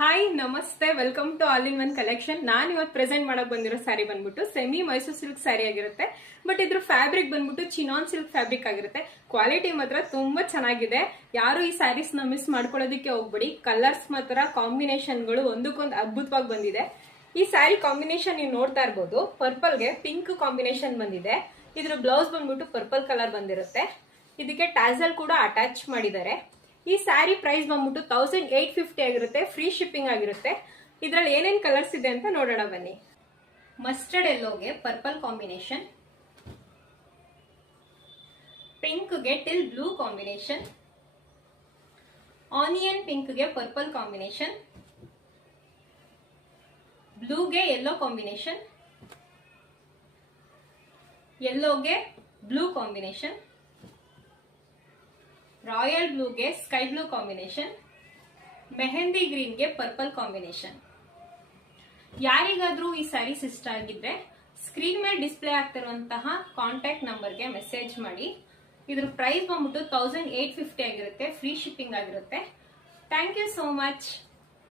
Hi ನಮಸ್ತೆ, welcome to all in one collection. ನಾನು ಇವತ್ತು ಪ್ರೆಸೆಂಟ್ ಮಾಡಕ್ ಬಂದಿರೋ ಸ್ಯಾರಿ ಬಂದ್ಬಿಟ್ಟು ಸೆಮಿ ಮೈಸೂರು ಸಿಲ್ಕ್ ಸ್ಯಾರಿ ಆಗಿರುತ್ತೆ. ಬಟ್ ಇದ್ರ ಫ್ಯಾಬ್ರಿಕ್ ಬಂದ್ಬಿಟ್ಟು ಚಿನಾನ್ ಸಿಲ್ಕ್ ಫ್ಯಾಬ್ರಿಕ್ ಆಗಿರುತ್ತೆ. ಕ್ವಾಲಿಟಿ ಮಾತ್ರ ತುಂಬಾ ಚೆನ್ನಾಗಿದೆ. ಯಾರು ಈ ಸ್ಯಾರೀಸ್ ನ ಮಿಸ್ ಮಾಡ್ಕೊಳ್ಳೋದಕ್ಕೆ ಹೋಗ್ಬೇಡಿ. ಕಲರ್ಸ್ ಮಾತ್ರ ಕಾಂಬಿನೇಷನ್ಗಳು ಒಂದಕ್ಕೊಂದು ಅದ್ಭುತವಾಗಿ ಬಂದಿದೆ. ಈ ಸ್ಯಾರಿ ಕಾಂಬಿನೇಷನ್ ನೀವು ನೋಡ್ತಾ ಇರ್ಬೋದು. ಪರ್ಪಲ್ಗೆ ಪಿಂಕ್ ಕಾಂಬಿನೇಷನ್ ಬಂದಿದೆ. ಇದ್ರ ಬ್ಲೌಸ್ ಬಂದ್ಬಿಟ್ಟು ಪರ್ಪಲ್ ಕಲರ್ ಬಂದಿರುತ್ತೆ. ಇದಕ್ಕೆ ಟ್ಯಾಸಲ್ ಕೂಡ ಅಟ್ಯಾಚ್ ಮಾಡಿದ್ದಾರೆ. ಈ ಸ್ಯಾರಿ ಪ್ರೈಸ್ ಬಂದ್ಬಿಟ್ಟು 1850 ಆಗಿರುತ್ತೆ. ಫ್ರೀ ಶಿಪ್ಪಿಂಗ್ ಆಗಿರುತ್ತೆ. ಇದ್ರಲ್ಲಿ ಏನೇನ್ ಕಲರ್ಸ್ ಇದೆ ಅಂತ ನೋಡೋಣ ಬನ್ನಿ. ಮಸ್ಟರ್ಡ್ ಎಲ್ಲೋಗೆ ಪರ್ಪಲ್ ಕಾಂಬಿನೇಷನ್, ಪಿಂಕ್ಗೆ ಟಿಲ್ ಬ್ಲೂ ಕಾಂಬಿನೇಷನ್, ಆನಿಯನ್ ಪಿಂಕ್ಗೆ ಪರ್ಪಲ್ ಕಾಂಬಿನೇಷನ್, ಬ್ಲೂಗೆ ಯೆಲ್ಲೋ ಕಾಂಬಿನೇಷನ್, ಯೆಲ್ಲೋಗೆ ಬ್ಲೂ ಕಾಂಬಿನೇಷನ್, ರಾಯಲ್ ಬ್ಲೂಗೆ ಸ್ಕೈ ಬ್ಲೂ ಕಾಂಬಿನೇಷನ್, ಮೆಹಂದಿ ಗ್ರೀನ್ಗೆ ಪರ್ಪಲ್ ಕಾಂಬಿನೇಷನ್. ಯಾರಿಗಾದ್ರೂ ಈ ಸ್ಯಾರೀಸ್ ಇಷ್ಟ ಆಗಿದ್ರೆ ಸ್ಕ್ರೀನ್ ಮೇಲೆ ಡಿಸ್ಪ್ಲೇ ಆಗ್ತಿರುವಂತಹ ಕಾಂಟ್ಯಾಕ್ಟ್ ನಂಬರ್ಗೆ ಮೆಸೇಜ್ ಮಾಡಿ. ಇದ್ರ ಪ್ರೈಸ್ ಬಂದ್ಬಿಟ್ಟು 1850 ಆಗಿರುತ್ತೆ. ಫ್ರೀ ಶಿಪ್ಪಿಂಗ್ ಆಗಿರುತ್ತೆ. Thank you so much.